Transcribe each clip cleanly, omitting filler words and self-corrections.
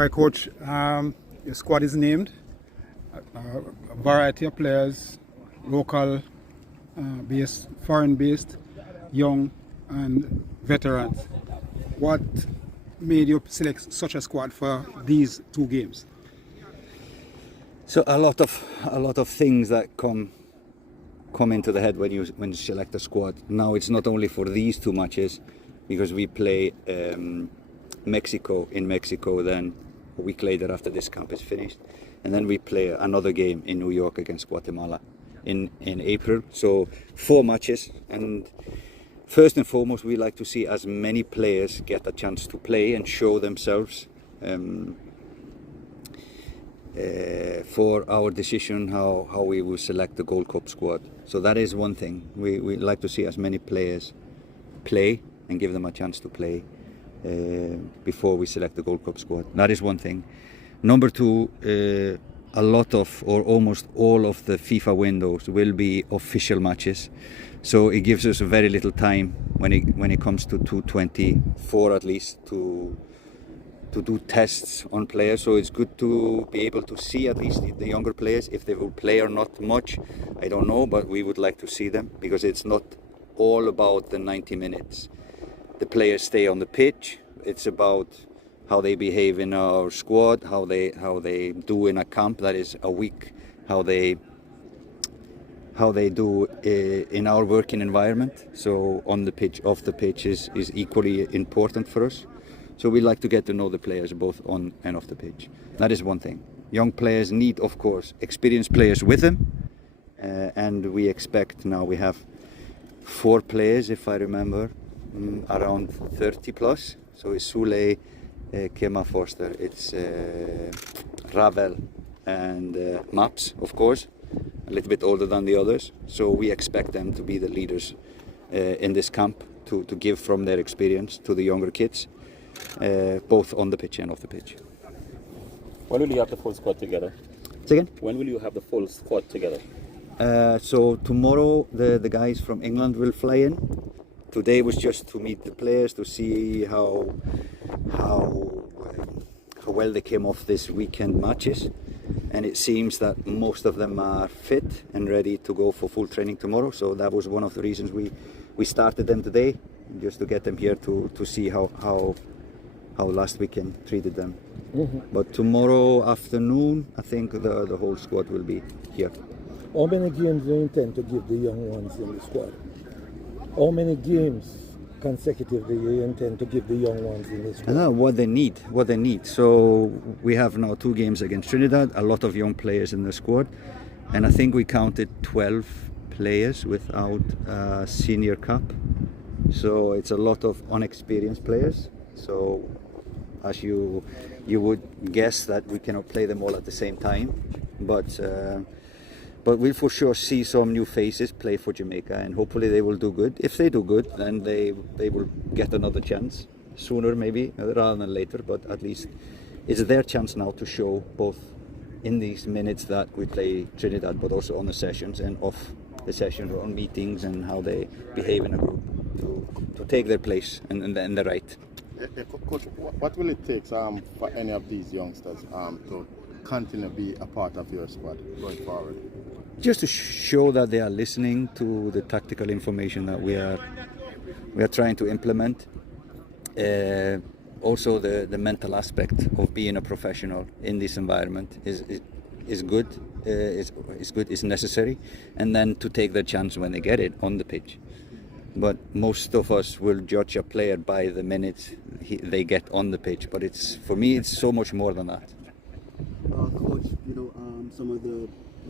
All right, Coach. Your squad is named. A variety of players, local, based, foreign based, young, and veterans. What made you select such a squad for these two games? So a lot of things that come into the head when you select a squad. Now it's not only for these two matches, because we play Mexico in Mexico then a week later after this camp is finished, and then we play another game in New York against Guatemala in April. So 4 matches, and first and foremost we like to see as many players get a chance to play and show themselves for our decision how we will select the Gold Cup squad. So that is one thing. We like to see as many players play and give them a chance to play before we select the Gold Cup squad. That is one thing. Number 2, a lot of, or almost all of the FIFA windows will be official matches. So it gives us very little time when it comes to 224 at least to do tests on players. So it's good to be able to see at least the younger players. If they will play or not much, I don't know, but we would like to see them, because it's not all about the 90 minutes. The players stay on the pitch. It's about how they behave in our squad, how they do in a camp that is a week, how they do in our working environment. So on the pitch, off the pitch is equally important for us. So we like to get to know the players both on and off the pitch. That is one thing. Young players need, of course, experienced players with them, and we expect now we have 4 players, if I remember, around 30 plus. So it's Sule, Kema Forster, it's Ravel and Maps, of course, a little bit older than the others. So we expect them to be the leaders in this camp, to give from their experience to the younger kids, both on the pitch and off the pitch. When will you have the full squad together? Say again? When will you have the full squad together? So tomorrow the guys from England will fly in. Today was just to meet the players, to see how well they came off this weekend matches, and it seems that most of them are fit and ready to go for full training tomorrow. So that was one of the reasons we started them today, just to get them here to see how last weekend treated them. Mm-hmm. But tomorrow afternoon, I think the whole squad will be here. How many games do you intend to give the young ones in the squad? How many games consecutively you intend to give the young ones in the squad? What they need. So we have now 2 games against Trinidad, a lot of young players in the squad, and I think we counted 12 players without a senior cap. So it's a lot of unexperienced players. So as you would guess that we cannot play them all at the same time, but we'll for sure see some new faces play for Jamaica, and hopefully they will do good. If they do good, then they will get another chance sooner maybe rather than later, but at least it's their chance now to show, both in these minutes that we play Trinidad, but also on the sessions and off the sessions, or on meetings, and how they behave in a group to take their place and the right. Coach, what will it take for any of these youngsters to continue to be a part of your squad going forward? Just to show that they are listening to the tactical information that we are trying to implement. Also the mental aspect of being a professional in this environment is good, is necessary, and then to take their chance when they get it on the pitch. But most of us will judge a player by the minutes they get on the pitch, but for me it's so much more than that. Coach, we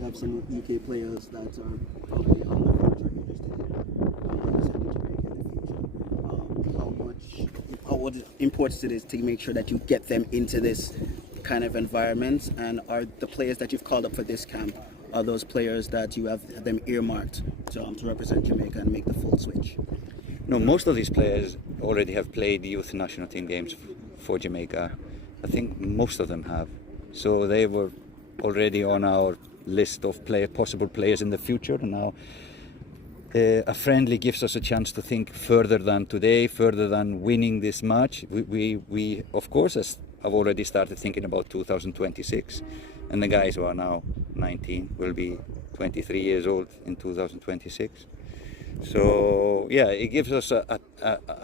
have some UK players that are probably on the contract interested in Jamaica in the future. How important it is to make sure that you get them into this kind of environment, and are the players that you've called up for this camp, are those players that you have them earmarked to represent Jamaica and make the full switch? No, most of these players already have played youth national team games for Jamaica. I think most of them have. So they were already on our list of possible players in the future. And now a friendly gives us a chance to think further than today, further than winning this match. We of course, as I've already started thinking about 2026, and the guys who are now 19 will be 23 years old in 2026. So yeah, it gives us a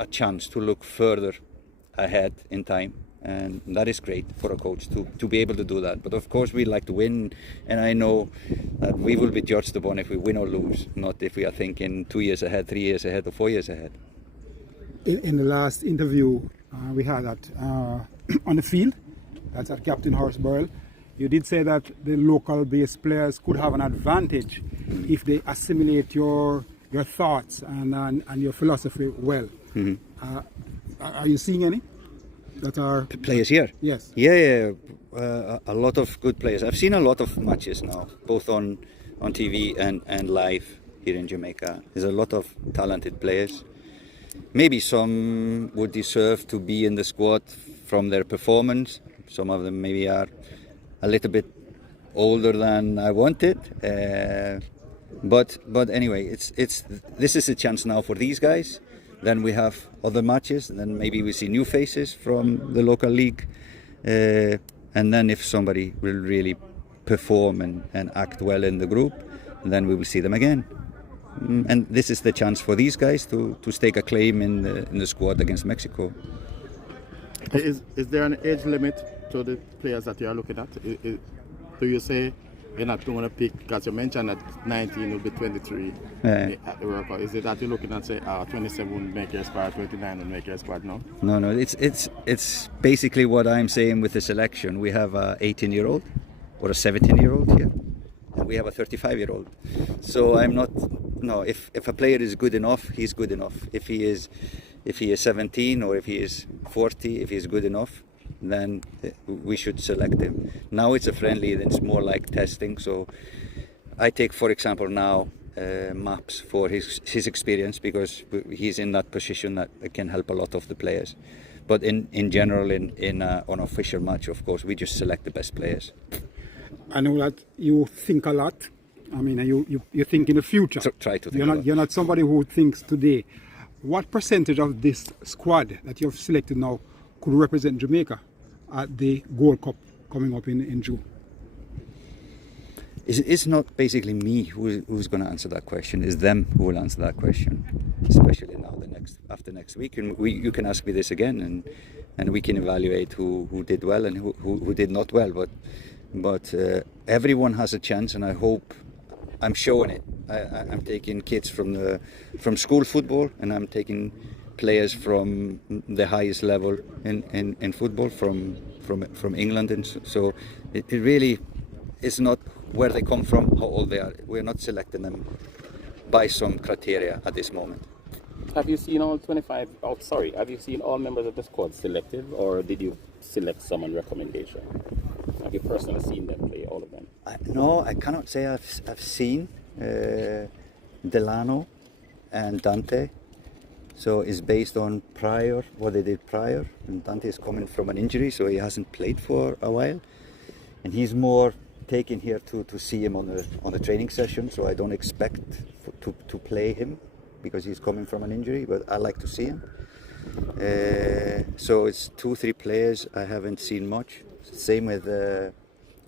chance to look further ahead in time, and that is great for a coach to be able to do that. But of course we like to win, and I know that we will be judged upon if we win or lose, not if we are thinking 2 years ahead, 3 years ahead, or 4 years ahead. In the last interview we had on the field, that's at Captain Horsburgh, you did say that the local base players could have an advantage if they assimilate your thoughts and your philosophy well. Are you seeing any that are players here? Yes. Yeah. A lot of good players. I've seen a lot of matches now, both on TV and live here in Jamaica. There's a lot of talented players. Maybe some would deserve to be in the squad from their performance. Some of them maybe are a little bit older than I wanted. But anyway, this is a chance now for these guys. Then we have other matches, and then maybe we see new faces from the local league. And then if somebody will really perform and act well in the group, then we will see them again. And this is the chance for these guys to stake a claim in the squad against Mexico. Is there an age limit to the players that you are looking at? Do you say you're not going to pick, because you mentioned that 19 will be 23 at the World Cup. Is it that you're looking at, say, 27 will make your squad, 29 will make your squad now? No, it's basically what I'm saying with the selection. We have a 18-year-old or a 17-year-old here, and we have a 35-year-old. So I'm not, no, if a player is good enough, he's good enough. If he is 17 or if he is 40, if he's good enough, then we should select him. Now it's a friendly, then it's more like testing. So I take, for example, now Maps for his experience, because he's in that position that can help a lot of the players. But in general, on an official match, of course, we just select the best players. I know that you think a lot. I mean, you think in the future. So try to think. You're not somebody who thinks today. What percentage of this squad that you've selected now could represent Jamaica at the Gold Cup coming up in June? It's not basically me who's going to answer that question. It's them who will answer that question, especially now after next week. And you can ask me this again, and we can evaluate who did well and who did not well. But everyone has a chance, and I hope I'm showing it. I'm taking kids from school football, and I'm taking players from the highest level in football from England, and so it really is not where they come from, how old they are. We're not selecting them by some criteria at this moment. Have you seen all 25? Oh, sorry. Have you seen all members of the squad selected, or did you select some on recommendation? Have you personally seen them play, all of them? No, I cannot say I've seen Delano and Dante. So it's based on what they did prior. And Dante is coming from an injury, so he hasn't played for a while. And he's more taken here to see him on the training session. So I don't expect to play him because he's coming from an injury, but I like to see him. So it's 2-3 players I haven't seen much. Same with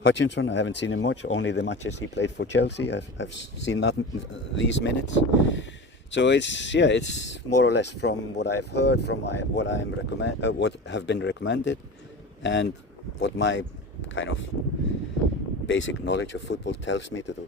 Hutchinson, I haven't seen him much. Only the matches he played for Chelsea, I've seen these minutes. So it's more or less from what I've heard, from what have been recommended, and what my kind of basic knowledge of football tells me to do.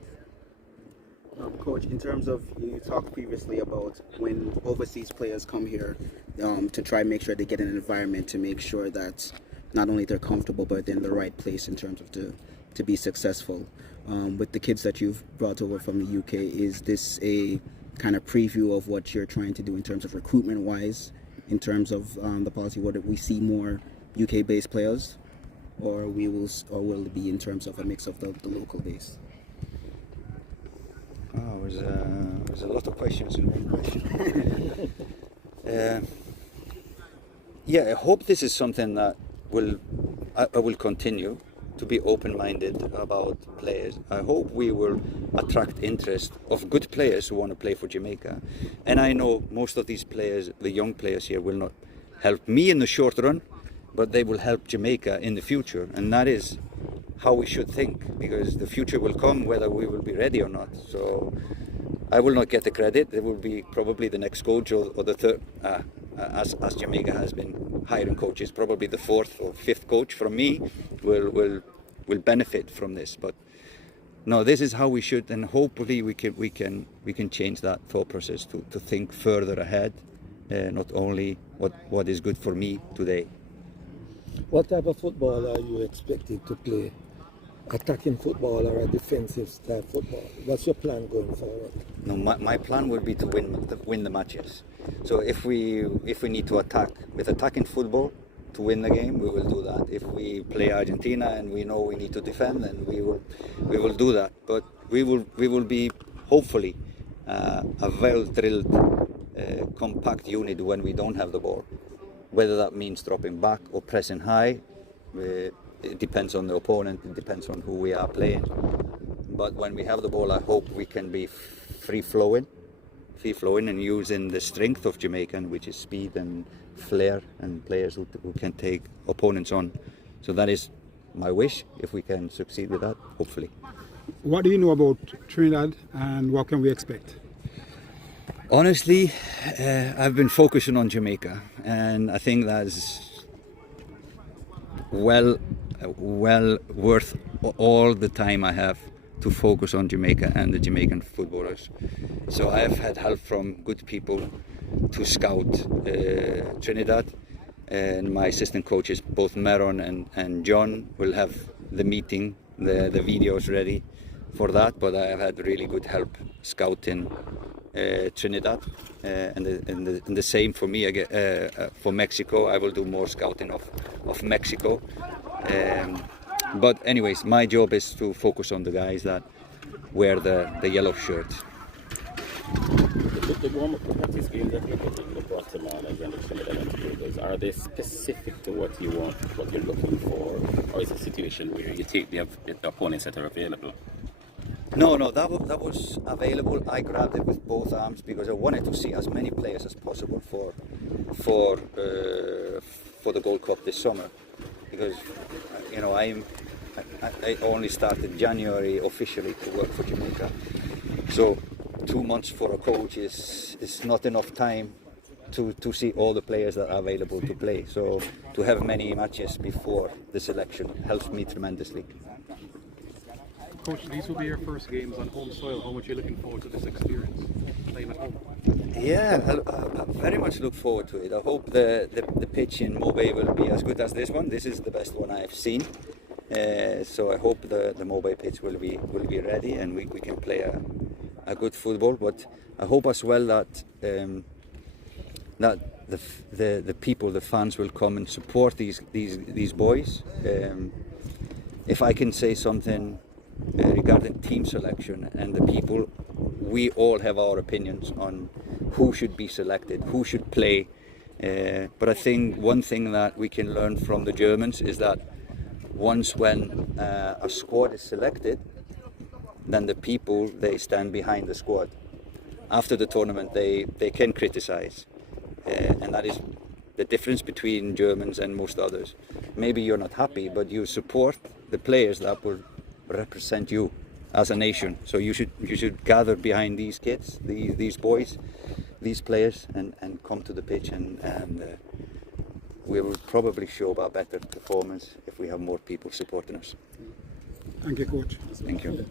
Coach, in terms of, you talked previously about when overseas players come here to try and make sure they get in an environment to make sure that not only they're comfortable, but they're in the right place in terms of to be successful. With the kids that you've brought over from the UK, is this a kind of preview of what you're trying to do in terms of recruitment-wise, in terms of the policy? Would we see more UK-based players, or will it be in terms of a mix of the local base? Oh, there's a lot of questions in one question. I hope this is something that I will continue to be open-minded about players. I hope we will attract interest of good players who want to play for Jamaica. And I know most of these players, the young players here, will not help me in the short run, but they will help Jamaica in the future, and that is how we should think, because the future will come whether we will be ready or not. So I will not get the credit. It will be probably the next coach or the third, as Jamaica has been hiring coaches, probably the fourth or fifth coach from me will benefit from this. But no, this is how we should, and hopefully we can change that thought process to think further ahead, not only what is good for me today. What type of football are you expected to play? Attacking football or a defensive style football? What's your plan going forward? No, my plan would be to win the matches. So if we need to attack with attacking football to win the game, we will do that. If we play Argentina and we know we need to defend, then we will do that. But we will be hopefully a well-drilled, compact unit when we don't have the ball. Whether that means dropping back or pressing high, it depends on the opponent, it depends on who we are playing. But when we have the ball, I hope we can be free-flowing and using the strength of Jamaican, which is speed and flair and players who can take opponents on. So that is my wish, if we can succeed with that, hopefully. What do you know about Trinidad and what can we expect? Honestly, I've been focusing on Jamaica, and I think that's well worth all the time I have to focus on Jamaica and the Jamaican footballers. So I have had help from good people to scout Trinidad, and my assistant coaches, both Meron and John, will have the meeting, the videos ready for that. But I have had really good help scouting Trinidad, and the same for me. For Mexico, I will do more scouting of Mexico. But anyways, my job is to focus on the guys that wear the yellow shirts. The warm-up practice games that you're putting the Guatemalans and the Trinidad and Tobago's, are they specific to what you want, what you're looking for, or is it a situation where you take the opponents that are available? No, that was available. I grabbed it with both arms because I wanted to see as many players as possible for the Gold Cup this summer. Because I only started January officially to work for Jamaica, so 2 months for a coach is not enough time to see all the players that are available to play. So to have many matches before the selection helps me tremendously. Coach, these will be your first games on home soil. How much are you looking forward to this experience, playing at home? Yeah, I very much look forward to it. I hope the pitch in Mobay will be as good as this one. This is the best one I've seen. So I hope the Mobay pitch will be ready and we can play a good football. But I hope as well that the people, the fans, will come and support these boys. If I can say something regarding team selection and the people, we all have our opinions on who should be selected, who should play. But I think one thing that we can learn from the Germans is that once when a squad is selected, then the people, they stand behind the squad. After the tournament, they can criticize. And that is the difference between Germans and most others. Maybe you're not happy, but you support the players that will represent you as a nation. So you should gather behind these kids, these boys, these players, and come to the pitch, and we will probably show a better performance if we have more people supporting us. Thank you, Coach. Thank you.